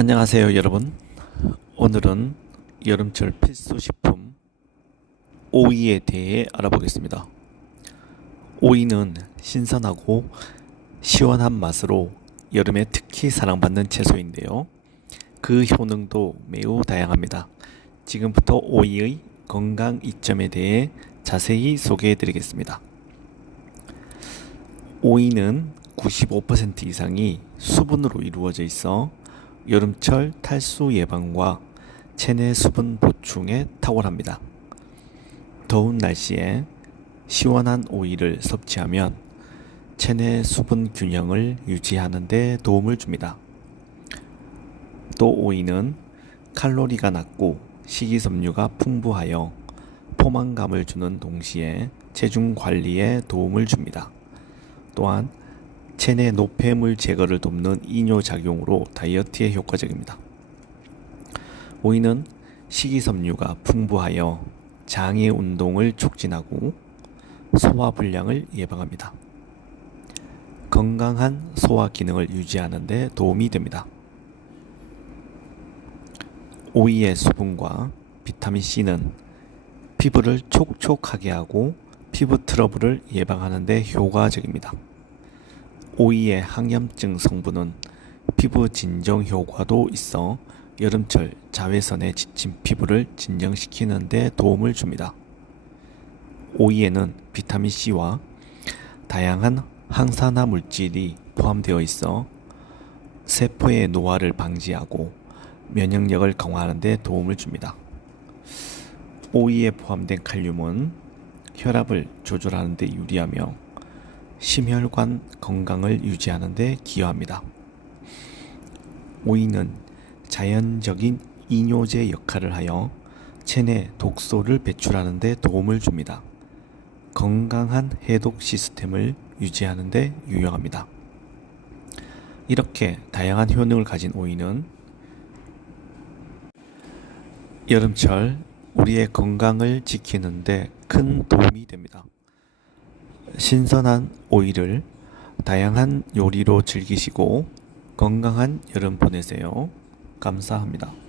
안녕하세요 여러분. 오늘은 여름철 필수 식품 오이에 대해 알아보겠습니다. 오이는 신선하고 시원한 맛으로 여름에 특히 사랑받는 채소인데요. 그 효능도 매우 다양합니다. 지금부터 오이의 건강 이점에 대해 자세히 소개해 드리겠습니다. 오이는 95% 이상이 수분으로 이루어져 있어 여름철 탈수 예방과 체내 수분 보충에 탁월합니다. 더운 날씨에 시원한 오이를 섭취하면 체내 수분 균형을 유지하는 데 도움을 줍니다. 또 오이는 칼로리가 낮고 식이섬유가 풍부하여 포만감을 주는 동시에 체중 관리에 도움을 줍니다. 또한 체내 노폐물 제거를 돕는 이뇨 작용으로 다이어트에 효과적입니다. 오이는 식이섬유가 풍부하여 장의 운동을 촉진하고 소화 불량을 예방합니다. 건강한 소화 기능을 유지하는 데 도움이 됩니다. 오이의 수분과 비타민 C는 피부를 촉촉하게 하고 피부 트러블을 예방하는 데 효과적입니다. 오이의 항염증 성분은 피부 진정 효과도 있어 여름철 자외선에 지친 피부를 진정시키는 데 도움을 줍니다. 오이에는 비타민 C와 다양한 항산화 물질이 포함되어 있어 세포의 노화를 방지하고 면역력을 강화하는 데 도움을 줍니다. 오이에 포함된 칼륨은 혈압을 조절하는 데 유리하며 심혈관 건강을 유지하는 데 기여합니다. 오이는 자연적인 이뇨제 역할을 하여 체내 독소를 배출하는 데 도움을 줍니다. 건강한 해독 시스템을 유지하는 데 유용합니다. 이렇게 다양한 효능을 가진 오이는 여름철 우리의 건강을 지키는데 큰 도움이 됩니다. 신선한 오이를 다양한 요리로 즐기시고 건강한 여름 보내세요. 감사합니다.